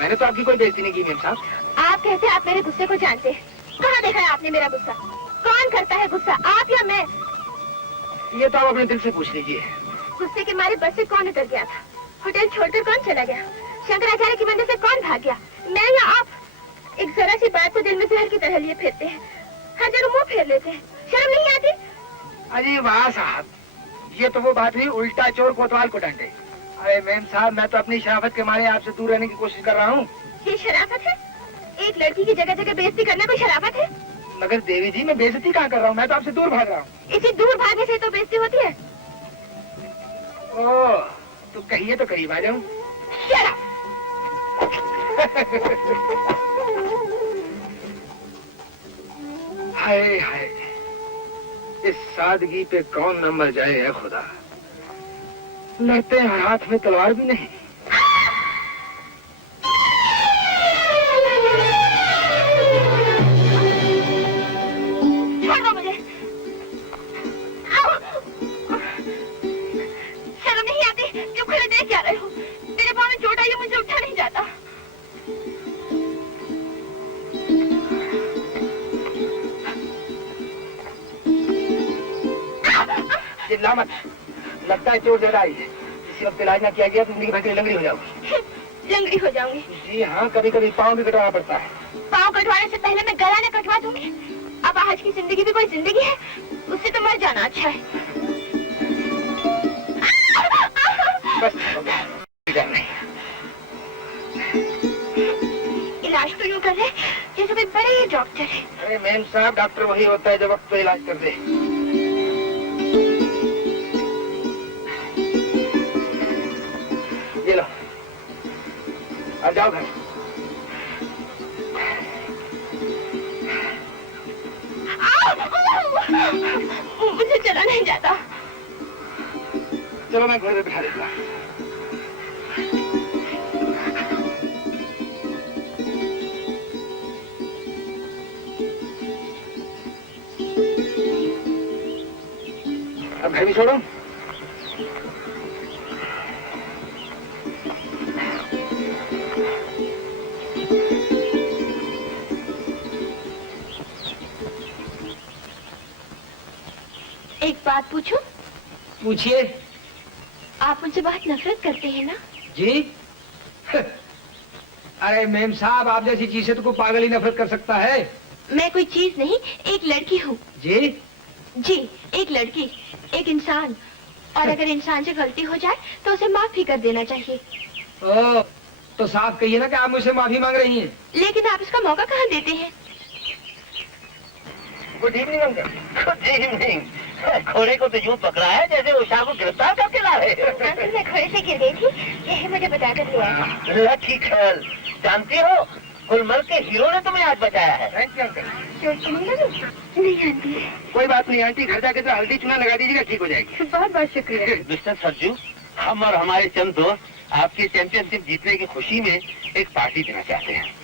मैंने तो आपकी कोई बेइज्जती नहीं की मेम साहब। आप कहते आप मेरे गुस्से को जानते हैं। कहाँ देखा है आपने मेरा गुस्सा? कौन करता है गुस्सा, आप या मैं? ये तो आप अपने दिल से पूछ लीजिए। गुस्से के मारे बस से कौन उतर गया था? होटल छोड़कर कौन चला गया? शंकराचार्य के मंदिर से कौन भाग गया, मैं या आप? एक जरा सी बात तो दिल में जहर की तरह लिए फिरते हैं, हर जगह मुंह फेर लेते हैं, शर्म नहीं आती? अरे वाह साहब, ये तो वो बात हुई उल्टा चोर कोतवाल को डांटे। अरे मैम साहब, मैं तो अपनी शराफत के मारे आपसे दूर रहने की कोशिश कर रहा हूँ। ये शराफत है? एक लड़की की जगह जगह बेइज्जती करना कोई शराफत है? मगर देवी जी, मैं बेइज्जती कहाँ कर रहा हूँ, मैं तो आपसे दूर भाग रहा हूँ। इसी दूर भागने से तो बेइज्जती होती है। ओह, तो कहिए तो करीब आ जाऊं। हाय हाय, इस सादगी पे कौन न मर जाए है खुदा। लड़ते हैं, हाथ में तलवार भी नहीं। छोड़ दो मुझे। शर्म नहीं आती? क्यों खड़े देख क्या रहे हो? मेरे पाँव में चोट आई है, मुझे उठा नहीं जाता। चिल्ला मत, लगता है चोट ज्यादा आई है। इसी वक्त इलाज ना किया गया तो जिंदगी भर के लिए लंगड़ी हो जाऊंगी। लंगड़ी हो जाऊंगी? जी हाँ, कभी कभी पाँव भी कटवाना पड़ता है। पाँव कटवाने से पहले मैं गला न कटवा दूंगी। अब आज की जिंदगी भी कोई जिंदगी है? उससे तो मर जाना अच्छा है। बस नहीं। इलाज तो यूं कर रहे जैसे कोई बड़े डॉक्टर है। अरे मैम साहब, डॉक्टर वही होता है जो वक्त पे इलाज कर दे। ये लो, अब जाओ घर। मुझे चला नहीं जाता। चलो मैं घर में बिठा देता। अब घर भी छोड़ो। एक बात पूछूं? पूछिए। आप मुझसे बहुत नफरत करते हैं ना? जी? अरे मैम साहब, आप जैसी चीज से तो कोई पागल ही नफरत कर सकता है। मैं कोई चीज नहीं, एक लड़की हूँ। जी? जी, एक लड़की, एक इंसान। और अगर इंसान से गलती हो जाए तो उसे माफी कर देना चाहिए। ओह, तो साफ कहिए ना कि आप मुझसे माफी मांग रही हैं। लेकिन आप इसका मौका कहाँ देते हैं? Good evening uncle. Good evening. घोड़े को तो यूं पकड़ा है जैसे उषा को गिरफ्तार करके ला रहे। अंकल, मैं घोड़े से गिर गई थी, यही मुझे बताकर लिया। लकी गर्ल, जानती हो गुलमर्ग के हीरो ने तुम्हें आज बचाया है। Thank you uncle. चोट तो नहीं लगी? नहीं आंटी। कोई बात नहीं आंटी, घर जाके तो हल्दी चूना लगा दीजिएगा, ठीक हो जाएगी। बहुत बहुत शुक्रिया। मिस्टर सरजू, हम और हमारे चंद दोस्त आपकी चैंपियनशिप जीतने की खुशी में एक पार्टी देना चाहते हैं।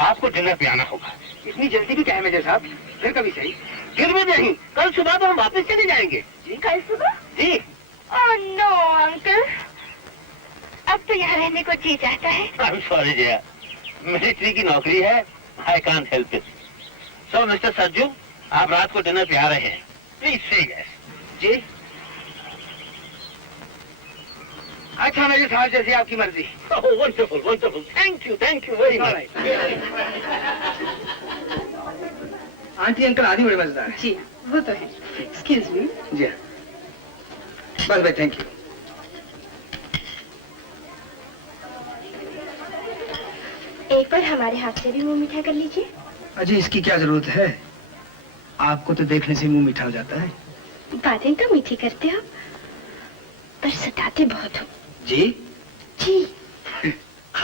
आपको डिनर पे आना होगा। इतनी जल्दी भी क्या है मेजर साहब? फिर कभी सही। फिर भी नहीं, कल सुबह तो हम वापस चले जाएंगे। जी? कल सुबह? जी। ओह नो अंकल, अब तो यहाँ रहने को जी चाहता है। I'm sorry जया, मिलिट्री की नौकरी है, I can't help it. So mister Sarju, आप रात को डिनर पे आ रहे हैं। प्लीज से यस। जी? अच्छा मेरे साहब, जैसी आपकी मर्जी। Wonderful wonderful, thank you very much. Aunty uncle आदि बड़े मजेदार है। जी वो तो है। Excuse me. जी बस भाई, थैंक यू। एक बार हमारे हाथ से भी मुंह मीठा कर लीजिए। अजी इसकी क्या जरूरत है, आपको तो देखने से मुंह मीठा हो जाता है। बातें तो मीठी करते हो, पर सताते बहुत हो। जी? जी।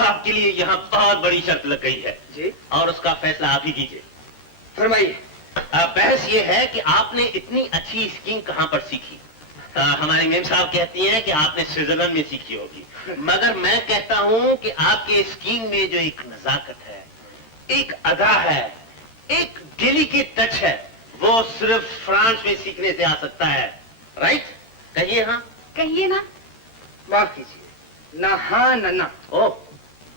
आपके लिए यहाँ बहुत बड़ी शर्त लग गई है। जी? और उसका फैसला आप ही कीजिए। फरमाइए। बहस ये है कि आपने इतनी अच्छी स्कीइंग कहाँ पर सीखी। हमारी मेम साहब कहती हैं कि आपने स्विट्जरलैंड में सीखी होगी, मगर मैं कहता हूँ कि आपके स्कीइंग में जो एक नजाकत है, एक अदा है, एक डेलिकेट टच है, वो सिर्फ फ्रांस में सीखने से आ सकता है। राइट? कहिए हाँ। कहिए ना। माफ कीजिए, ना हाँ ना ना। ओह,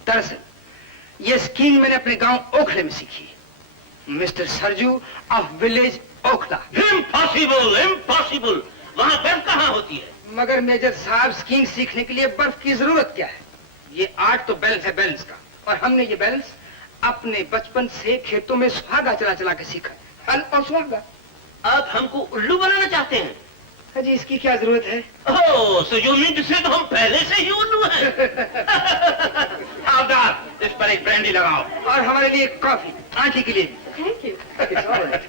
दरअसल ये स्कीइंग मैंने अपने गांव ओखले में सीखी। Mister Sarju of village Okhla. Impossible, impossible. वहाँ बर्फ कहाँ होती है? मगर मेजर साहब, स्कीइंग सीखने के लिए बर्फ की जरूरत क्या है? ये आर्ट तो बैलेंस है, बैलेंस का। और हमने ये बैलेंस अपने बचपन से खेतों में सुहागा चला चला के सीखा। हल और सुहागा। आप हमको उल्लू बनाना चाहते हैं? जी, इसकी क्या जरूरत है? ओह, सो यू मीन टू से तो हम पहले से ही उल्लू हैं। हवलदार, इस पर एक ब्रांडी लगाओ। और हमारे लिए कॉफी, आंटी के लिए भी। Thank you. It's all right.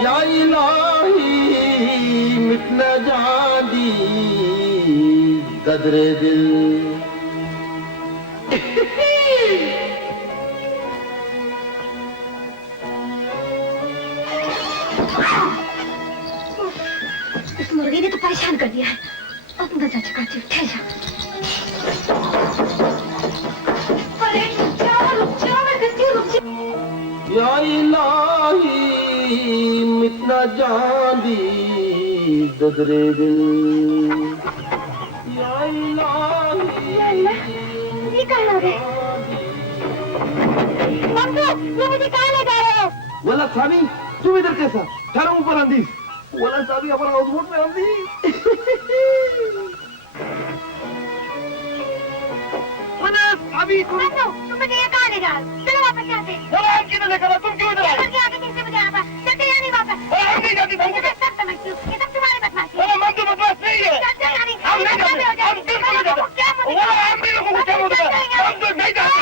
या इलाही मिट न जांदी गदरे दिल। इस मुर्गी ने तो परेशान कर दिया है। अब नजर चुकाती हूँ, ठहर जा। अरे रुक जाओ, मैं कहती हूँ रुक जाओ। या इलाही मिट न जांदी गदरे दिल। या इलाही ये कहाँ आ गए? मम्मी, ये मुझे कहाँ ले जा रहे हो? वाला सामी, तुम इधर कैसा? ठहरो ऊपर आंधी। वाला सामी हमारा हाउसबोट में आंधी। अभी तुम मुझे ये कहाँ ले जा रहे हो? चलो वापस यहाँ से। हम किधर लेकर आए? तुम क्यों इधर आए? यहाँ के किससे मुझे आता? चलते या नहीं वापस? हम नहीं जाती, मैं सब समझती हूँ। ये सब तुम्हारी बदमाशी है। हम तो बदमाश नहीं है। चल यानी। हम नहीं जाते, हम बिल्कुल नहीं जाते। क्या मुझे? हम भी लोगों को क्या बोलते हैं? हम तो नहीं जाते।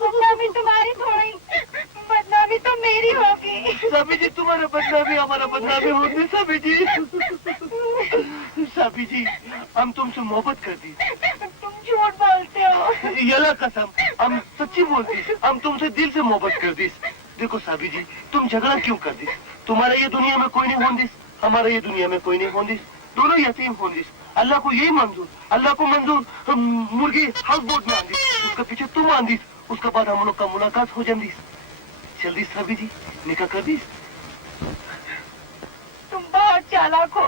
बदनामी तुम्हारी थोड़ी, बदनामी तो मेरी होगी। साबी जी, तुम्हारा बदनामी हमारा बदनामी होने। साबी जी, साबी जी, हम तुमसे मोहब्बत कर दी। तुम झूठ बोलते हो। यला कसम, हम सच्ची बोलती। हम तुमसे दिल से मोहब्बत कर दी। देखो साबी जी, तुम झगड़ा क्यों कर दी? तुम्हारा ये दुनिया में कोई नहीं होंदिस, हमारा ये दुनिया में कोई नहीं होंदिस। दोनों यतीम होंदिस। अल्लाह को यही मंजूर, अल्लाह को मंजूर मुर्गी हाउस बोट में आंदी, उसका पीछे तुम आंदिस, उसके बाद हम लोग का मुलाकात हो जांदिस। जल्दी साबी जी, निकाह कर दी। तुम बहुत चालाक हो,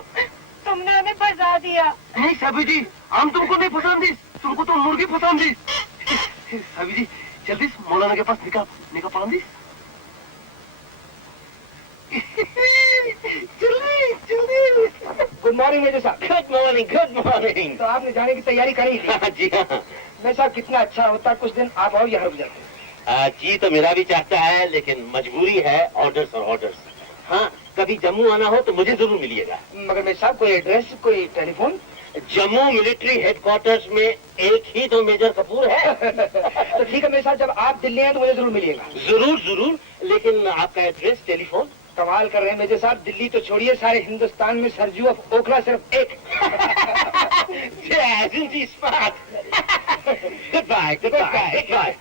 तुमने हमें फंसा दिया। नहीं साबी जी, हम तुमको नहीं फंसान दी, तुमको तो मुर्गी फंसान दी। साबी जी, जल्दी मौलाना के पास निकाह पढ़ा दी। गुड मॉर्निंग मेजर साहब। Good morning, good morning. तो आपने जाने की तैयारी करी थी? जी हाँ। मैं साहब, कितना अच्छा होता कुछ दिन आप और यहाँ रुक जाते। जी तो मेरा भी चाहता है, लेकिन मजबूरी है, ऑर्डर्स और ऑर्डर्स। हाँ, कभी जम्मू आना हो तो मुझे जरूर मिलिएगा। मगर मेरे साहब, कोई एड्रेस, कोई टेलीफोन? जम्मू मिलिट्री हेडक्वार्टर्स में एक ही तो मेजर कपूर है। तो ठीक है मेरे साहब, जब आप दिल्ली हैं तो मुझे जरूर मिलिएगा। जरूर जरूर, लेकिन आपका एड्रेस, टेलीफोन? कमाल कर रहे हैं मेजर साहब, दिल्ली तो छोड़िए, सारे हिंदुस्तान में सरजू ऑफ ओखला सिर्फ एक। Goodbye, goodbye, goodbye.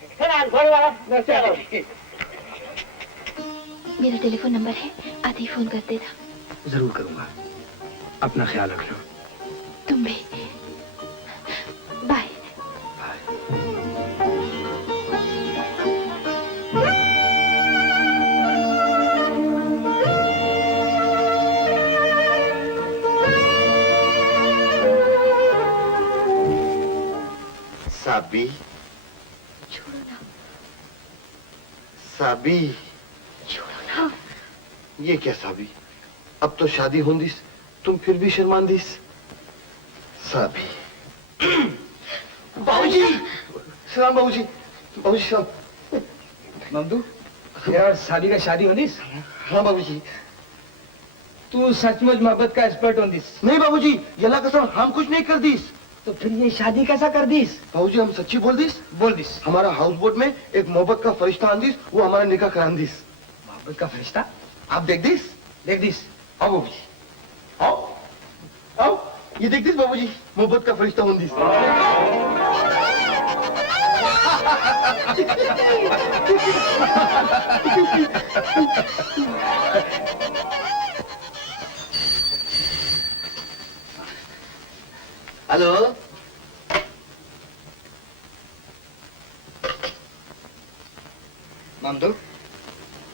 मेरा टेलीफोन नंबर है, आते ही फोन कर देना। जरूर करूंगा, अपना ख्याल रखना। तुम भी। बाय। साबी, छोड़ो ना, साबी, छोड़ो ना। ये क्या साबी? अब तो शादी होंदिस, तुम फिर भी शर्मांदिस। साबी बाबूजी सलाम बाबूजी बाबूजी सलाम ममदू यार सादी का शादी होनीस हाँ बाबूजी तू सचमुच मोहब्बत का एक्सपर्ट होनीस नहीं बाबूजी यल्ला कसम हम कुछ नहीं कर दीस तो फिर ये शादी कैसा कर दीस बाबूजी हम सच्ची बोल दीस बोल दिस हमारा हाउस बोट में एक मोहब्बत का फरिश्ता आंदीस वो हमारा निकाह करान दीस मोहब्बत का फरिश्ता आप देख दीस देख दिस आओ बाबूजी आओ आओ ये देख दीस बाबूजी मोहब्बत का फरिश्ता होन दीस हेलो ममदू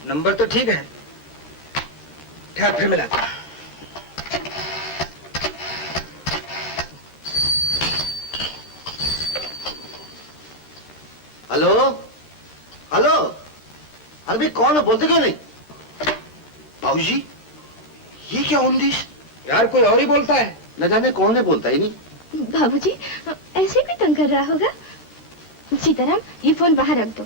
नंबर तो ठीक है ठहर फिर मिलाता हूं। हेलो हेलो अरे कौन है बोलते क्यों नहीं बाबूजी ये क्या उन्नीस यार कोई और ही बोलता है न जाने कौन है बोलता ही नहीं बाबूजी ऐसे कोई तंग कर रहा होगा। सीताराम ये फोन बाहर रख दो।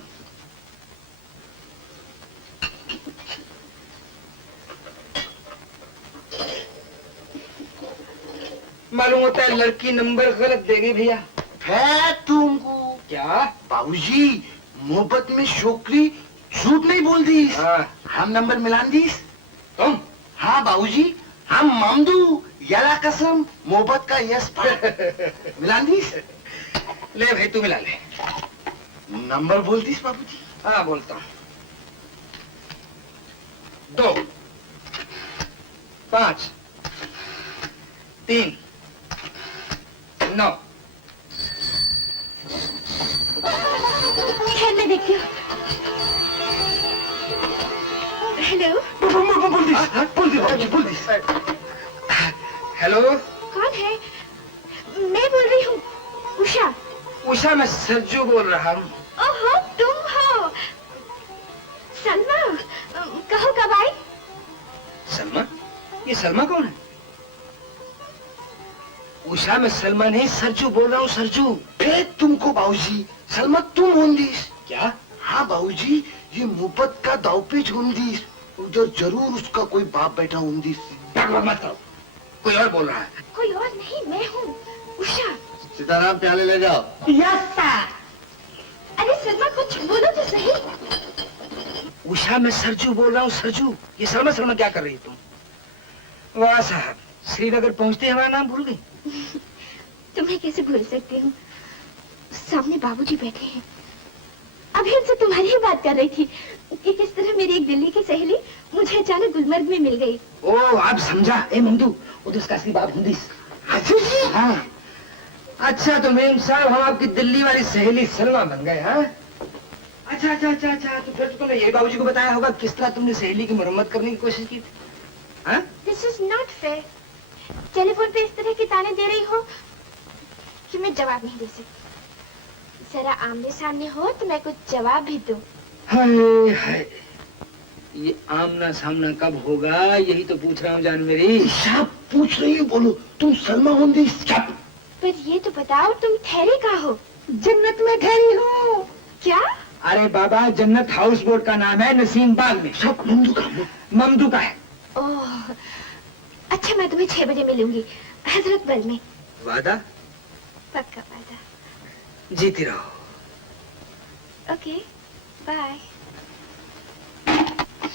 मालूम होता है लड़की नंबर गलत देगी भैया है तुमको क्या बाबूजी मोहब्बत में छोकरी झूठ नहीं बोल दी हाँ। हम नंबर मिलान दीस तुम हाँ बाबूजी हम मामदू यला कसम मोहब्बत का यस मिलान दीस ले भाई तू मिला ले नंबर बोल दीस बाबूजी हाँ बोलता हूँ 2 5 3 9 खैर मैं देखती हूँ। हेलो बोल दीस बाबूजी बोल दीस हेलो कौन है? मैं बोल रही हूँ उषा। उषा मैं सरजू बोल रहा हूँ ओहो तुम हो सलमा। कहो कब आई? सलमा ये सलमा कौन है उषा मैं सलमा नहीं सरजू बोल रहा हूँ सरजू तुमको बाबूजी सलमा तुम होंदीस क्या हाँ बाबूजी ये मोहब्बत का दावपेच होंदीस उधर जरूर उसका कोई बाप बैठा होंदीस बकवास मत करो कोई और बोल रहा है कोई और नहीं मैं हूँ उषा। सीताराम प्याले ले जाओ अरे सलमा कुछ बोलो तो सही। उषा मैं सरजू बोल रहा हूँ सरजू ये सलमा सलमा क्या कर रही है तुम वाह साहब श्रीनगर पहुंचते हमारा नाम भूल गई तुम्हें कैसे भूल सकती हूँ। सामने बाबूजी बैठे हैं। अभी उनसे तुम्हारी ही बात कर रही थी कि किस तरह मेरी एक दिल्ली की सहेली मुझे अचानक गुलमर्ग में मिल गई। ओ आप समझा ए ममदू वो तो उसका असली बाप हुंदीस हाँ अच्छा तो मेम साहब हम आपकी दिल्ली वाली सहेली सलमा बन गए हाँ अच्छा अच्छा अच्छा अच्छा तो फिर तो तुमने ये बाबूजी को बताया होगा किस तरह तुमने सहेली की मरम्मत करने की कोशिश की थी हाँ this is not fair. Telephone पे इस तरह की ताने दे रही हो कि मैं जवाब नहीं दे सकती। जरा आमने सामने हो तो मैं कुछ जवाब भी दूं। हाय हाय ये आमना सामना कब होगा यही तो पूछ रहा हूँ जान मेरी सब पूछ रही हो बोलो तुम सलमा होंदीस चुप पर ये तो बताओ तुम ठहरी कहाँ हो? जन्नत में ठहरी हूँ क्या? अरे बाबा जन्नत हाउस बोट का नाम है नसीम बाग में सब ममदू का ममदू का है ओह अच्छा मैं तुम्हें 6 बजे मिलूंगी हजरत बल में। वादा पक्का वादा। जीती रहो ओके बाय।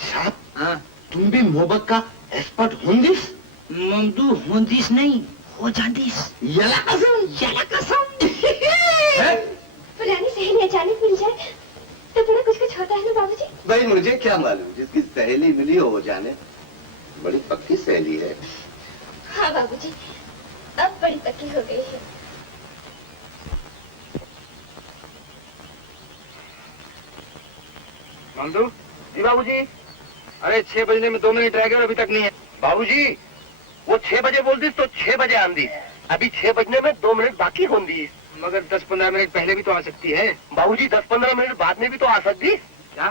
साहब हाँ तुम भी मोहब्बत का एक्सपर्ट होंदीस ममदू होंदीस नहीं हो जांदीस यला कसम पुरानी सहेली अचानक मिल जाए तो बड़ा कुछ कुछ होता है ना बाबूजी। भाई मुझे क्या मालूम जिसकी सहेली मिली हो वो जाने बड़ी पक्की सहेली है। हाँ बाबूजी अब बड़ी पक्की हो गई है। ममदू जी बाबूजी अरे 6 बजने में 2 मिनट रह गए और अभी तक नहीं है बाबूजी वो 6 बजे बोल दीस तो 6 बजे आंदीस अभी 6 बजने में 2 मिनट बाकी होंदीस मगर 10-15 मिनट पहले भी तो आ सकती है बाबूजी 10-15 मिनट बाद में भी तो आ सकती क्या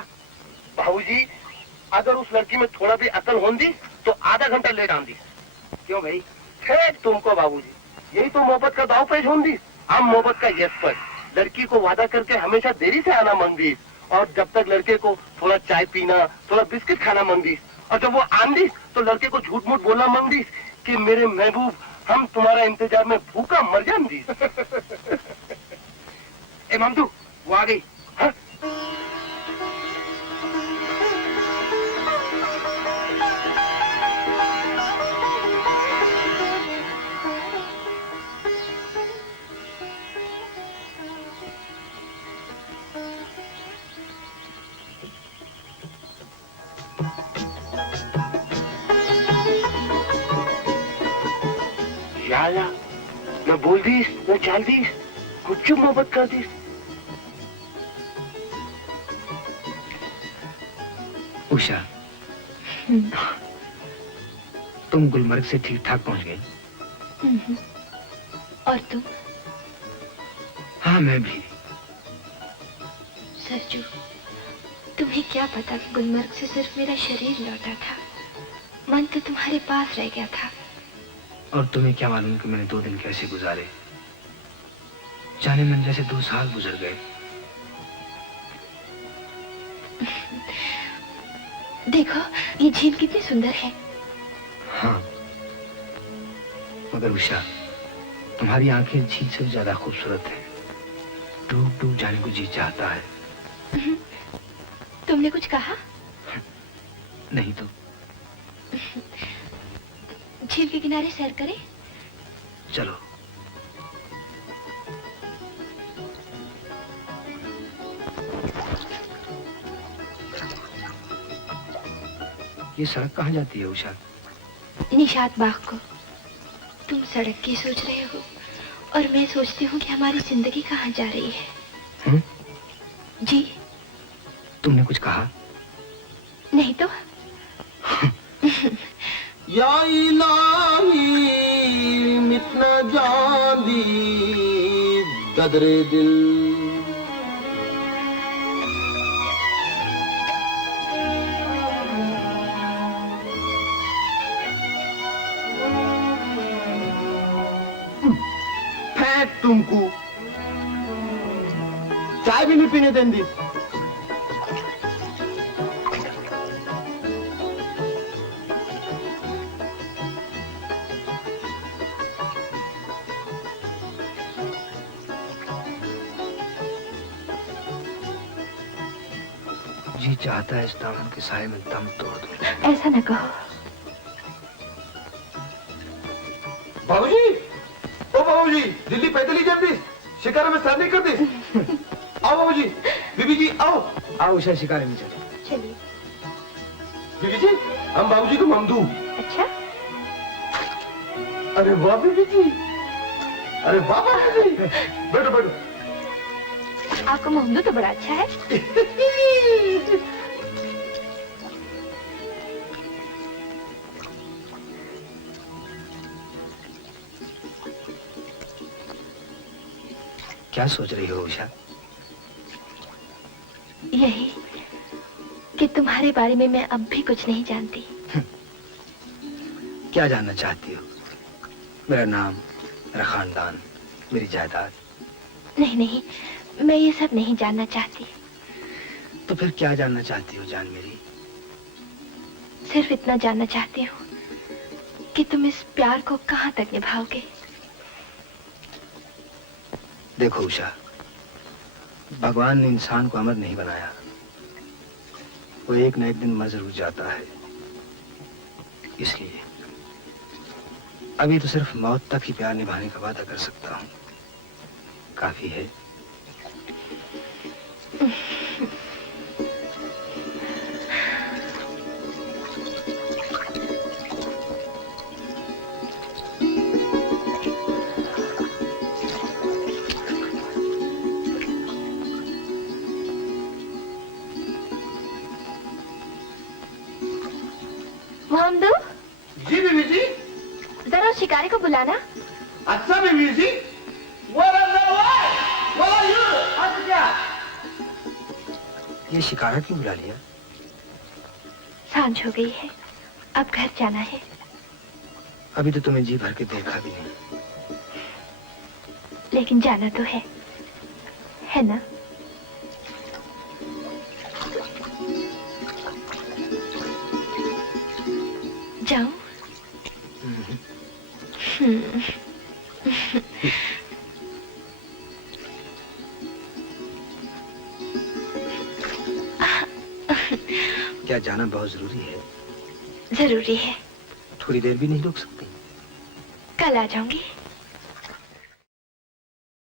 बाबूजी अगर उस लड़की में थोड़ा भी अकल होंदी तो आधा घंटा लेट आंदी क्यों भाई है तुमको बाबूजी यही तो मोहब्बत का दाव पेश होंदी। हम मोहब्बत का यस पर लड़की को वादा करके हमेशा देरी से आना मंदी, और जब तक लड़के को थोड़ा चाय पीना, थोड़ा बिस्किट खाना मंदी, और जब वो आंदी तो लड़के को झूठ मूठ बोलना मंदी कि मेरे महबूब हम तुम्हारा इंतजार में भूखा मर जाती। ए ममदू, वो आ गई। हाँ? याला, मैं बोल दीस, मैं चाल दीस, कुछ मोहब्बत कर दीस। उषा, तुम गुलमर्ग से ठीक ठाक पहुंच गई। और तुम? हाँ, मैं भी। सरजू, तुम्हें क्या पता कि गुलमर्ग से सिर्फ मेरा शरीर लौटा था, मन तो तुम्हारे पास रह गया था। और तुम्हें क्या मालूम कि मैंने 2 दिन कैसे गुजारे, जाने मन जैसे 2 साल गुजर गए। देखो, ये झील कितनी सुंदर है। हाँ, मगर उषा, तुम्हारी आंखें झील से ज्यादा खूबसूरत है। डूब डूब जाने को जी चाहता है। तुमने कुछ कहा? नहीं तो। झील के किनारे सैर करें? चलो। ये सड़क कहाँ जाती है उषा? निशात बाग को। तुम सड़क की सोच रहे हो और मैं सोचती हूँ कि हमारी जिंदगी कहाँ जा रही है। जी। तुमने कुछ कहा? नहीं तो। या इलाही मिटना जांदी गदरे दिल। फैट तुमको चाय भी नहीं पीने देंगी। जी चाहता है इस दामन के साए में दम तोड़ दूं। ऐसा न कहो। बाबूजी, ओ बाबूजी, दिल्ली पैदल ही जाती, शिकार में शादी कर दी। आओ बाबूजी, बीबी जी आओ। आओ उषा, शिकारे में चले। चलिए। बीबी जी, हम बाबूजी को ममदू। अच्छा? अरे वाह बीबी जी, अरे वाह बाबूजी। बैठो बैठो। आपका ममदू तो बड़ा अच्छा है। क्या सोच रही हो उषा? यही कि तुम्हारे बारे में मैं अब भी कुछ नहीं जानती। क्या जानना चाहती हो? मेरा नाम, मेरा खानदान, मेरी जायदाद? नहीं नहीं, मैं ये सब नहीं जानना चाहती। तो फिर क्या जानना चाहती हो जान मेरी? सिर्फ इतना जानना चाहती हूँ कि तुम इस प्यार को कहाँ तक निभाओगे। देखो उषा, भगवान ने इंसान को अमर नहीं बनाया, वो एक न एक दिन मर जरूर जाता है। इसलिए अभी तो सिर्फ मौत तक ही प्यार निभाने का वादा कर सकता हूँ। काफी है। मोहम्मदू, जी बीबी जी। जरा शिकारी को बुलाना। अच्छा बीबी जी। ये शिकारा क्यों बुला लिया? सांझ हो गई है, अब घर जाना है। अभी तो तुम्हें जी भर के देखा भी नहीं। लेकिन जाना तो है ना? जाऊं? क्या जाना बहुत जरूरी है? जरूरी है। थोड़ी देर भी नहीं रुक सकती? कल आ जाऊंगी।